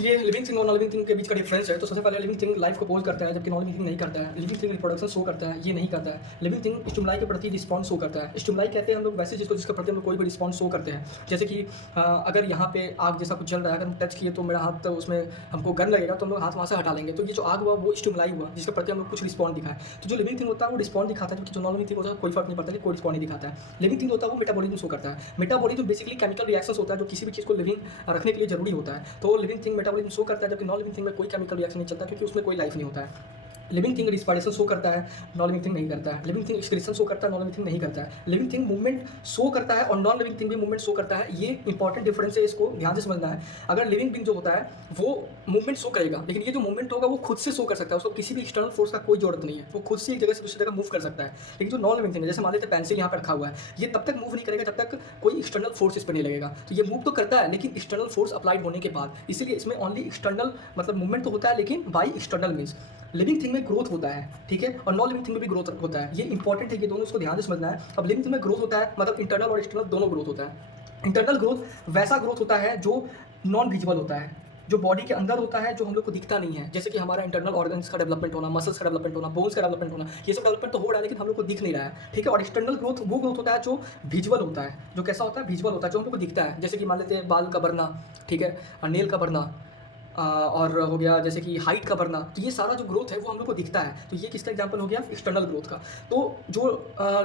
ये living thing और non living thing के बीच का डिफरेंस है। तो सबसे पहले लिविंग थिंग लाइफ को पोज करता है, जबकि नॉन लिविंग थिंग नहीं करता है। लिविंग थिंग रिप्रोडक्शन शो करता है, ये नहीं करता है। लिविंग थिंग स्टिमुलाई के प्रति रिस्पॉन्स शो करता है। स्टिमुलाई कहते हैं हम लोग वैसे जिसको जिसके प्रति हम लोग कोई भी रिस्पॉन्स शो करते हैं। जैसे कि अगर यहाँ पे आग जैसा कुछ जल रहा है, अगर हम टच किए तो मेरा हाथ तो उसमें हमको गर्म लगेगा, तो हम लोग हाथ वहाँ से हटा लेंगे। तो ये जो आग हुआ वो स्टिमुलाई हुआ, जिसके प्रति हम लोग कुछ रिस्पॉन्ड दिखाए। तो जो लिविंग थिंग होता है वो रिस्पॉन्ड दिखाता है, जबकि जो नॉन लिविंग थिंग होता है कोई फर्क नहीं पड़ता कि कोई रिस्पॉन्ड नहीं दिखाता है। लिविंग थिंग होता है वो मेटाबॉलिज्म शो करता है। मेटाबॉलिज्म बेसिकली केमिकल रिएक्शंस होता है जो किसी भी चीज़ को लिविंग रखने के लिए जरूरी होता है। तो लिविंग थिंग मेटाबॉलिज्म शो करता है, जबकि नॉन लिविंग थिंग में कोई केमिकल रिएक्शन नहीं चलता, क्योंकि उसमें कोई लाइफ नहीं होता है। लिविंग थिंग रिस्पायरेशन शो करता है, नॉन लिविंग थिंग नहीं करता है। लिविंग थिंग एक्सक्रीशन शो करता है, नॉन लिविंग थिंग नहीं करता है। लिविंग थिंग मूवमेंट शो करता है और नॉन लिविंग थिंग भी मूवमेंट शो करता है। ये इंपॉर्टेंट डिफरेंस है, इसको ध्यान से समझना है। अगर लिविंग थिंग जो होता है वो मूवमेंट शो करेगा, लेकिन ये जो मूवमेंट होगा वो खुद से शो कर सकता है, उसको किसी भी एक्सटर्नल फोर्स का कोई जरूरत नहीं है, वो खुद से एक जगह से दूसरी जगह मूव कर सकता है। लेकिन जो नॉन लिविंग थिंग है, जैसे मान लेते हैं पेंसिल यहाँ पर रखा हुआ है, ये तब तक मूव नहीं करेगा जब तक कोई एक्सटर्नल फोर्स इस पर नहीं लगेगा। तो ये मूव तो करता है लेकिन एक्सटर्नल फोर्स अप्लाइड होने के बाद, इसीलिए इसमें ओनली एक्सटर्नल मतलब मूवमेंट तो होता है, लेकिन by external means living thing में ग्रोथ होता है, ठीक है, और नॉन लिविंग थिंग में भी ग्रोथ होता है। ये इंपॉर्टेंट है, ये दोनों इसको ध्यान से समझना है। अब लिविंग थिंग में ग्रोथ होता है मतलब इंटरनल और एक्सटर्नल दोनों ग्रोथ होता है। इंटरनल ग्रोथ वैसा ग्रोथ होता है जो नॉन विजिबल होता है, जो बॉडी के अंदर होता है, जो हम लोग को दिखता नहीं है। जैसे कि हमारा इंटरनल ऑर्गन्स का डेवलपमेंट होना, मसल्स का डेवलपमेंट होना, बोन्स का डेवलपमेंट होना, ये सब डेवलपमेंट तो हो रहा है लेकिन हम लोग को दिख नहीं रहा है, ठीक है। और एक्सटर्नल ग्रोथ वो ग्रोथ होता है जो विजुअल होता है, जो कैसा होता है, विजुअल होता है, जो हम लोग को दिखता है। जैसे कि मान लेते हैं बाल का बढ़ना, ठीक है, नेल का बढ़ना, और हो गया जैसे कि हाइट का बढ़ना। तो ये सारा जो ग्रोथ है वो हम लोग को दिखता है। तो ये किसका एग्जांपल हो गया, एक्सटर्नल ग्रोथ का। तो जो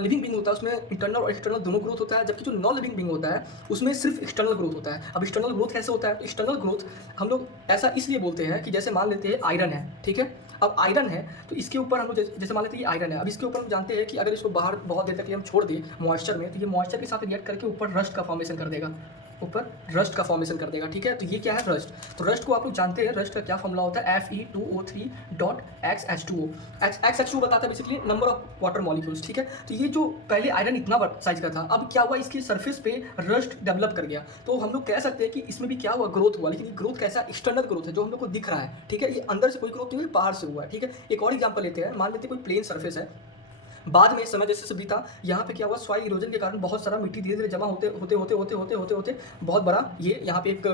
लिविंग बीइंग होता है उसमें इंटरनल और एक्सटर्नल दोनों ग्रोथ होता है, जबकि जो नॉन लिविंग बीइंग होता है उसमें सिर्फ एक्सटर्नल ग्रोथ होता है। अब एक्सटर्नल ग्रोथ कैसे होता है, तो एक्सटर्नल ग्रोथ हम लोग ऐसा इसलिए बोलते हैं कि जैसे मान लेते हैं आयरन है, ठीक है। अब आयरन है तो इसके ऊपर हम लोग जैसे मान लेते हैं ये आयरन है, अब इसके ऊपर हम जानते हैं कि अगर इसको बाहर बहुत देर तक हम छोड़ दें मॉइस्चर में, तो ये मॉइस्चर के साथ रिएक्ट करके ऊपर रस्ट का फॉर्मेशन कर देगा, ऊपर रस्ट का फॉर्मेशन कर देगा, ठीक है। तो ये क्या है, रस्ट। तो रस्ट को आप लोग जानते हैं, रस्ट का क्या फॉर्मूला होता है, Fe2O3.XH2O। XH2O बताता है basically number of water molecules, ठीक है। तो ये जो पहले आयरन इतना साइज का था, अब क्या हुआ, इसकी सरफेस पे रस्ट डेवलप कर गया। तो हम लोग कह सकते हैं कि इसमें भी क्या हुआ, ग्रोथ हुआ, लेकिन ये ग्रोथ कैसा, एक्सटर्नल ग्रोथ है, जो हम लोग को दिख रहा है, ठीक है। ये अंदर से कोई ग्रोथ नहीं हुई, बाहर से हुआ है, ठीक है। एक और एग्जाम्पल लेते हैं, मान लेते हैं कोई प्लेन सरफेस है, बाद में समय जैसे बीता, यहाँ पे क्या हुआ, सॉइल इरोजन के कारण बहुत सारा मिट्टी धीरे धीरे जमा होते होते होते होते होते होते होते बहुत बड़ा ये यहाँ पे एक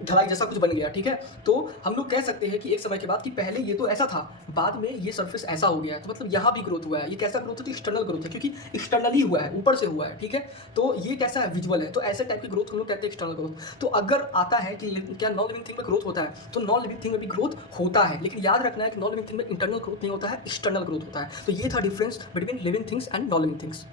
ढलाई जैसा कुछ बन गया, ठीक है। तो हम लोग कह सकते हैं कि एक समय के बाद कि पहले ये तो ऐसा था, बाद में ये सरफेस ऐसा हो गया है। तो मतलब यहाँ भी ग्रोथ हुआ है। ये कैसा ग्रोथ है, तो एक्सटर्नल ग्रोथ है, क्योंकि एक्सटर्नली हुआ है, ऊपर से हुआ है, ठीक है। तो ये कैसा है, विजुअल है। तो ऐसे टाइप की ग्रोथ हम लोग कहते हैं एक्सटर्नल ग्रोथ। तो अगर आता है कि क्या नॉन लिविंग थिंग में ग्रोथ होता है, तो नॉन लिविंग थिंग में भी ग्रोथ होता है, लेकिन याद रखना है कि नॉन लिविंग थिंग में इंटरनल ग्रोथ नहीं होता है, एक्सटर्नल ग्रोथ होता है। तो ये था difference between living things and non living things.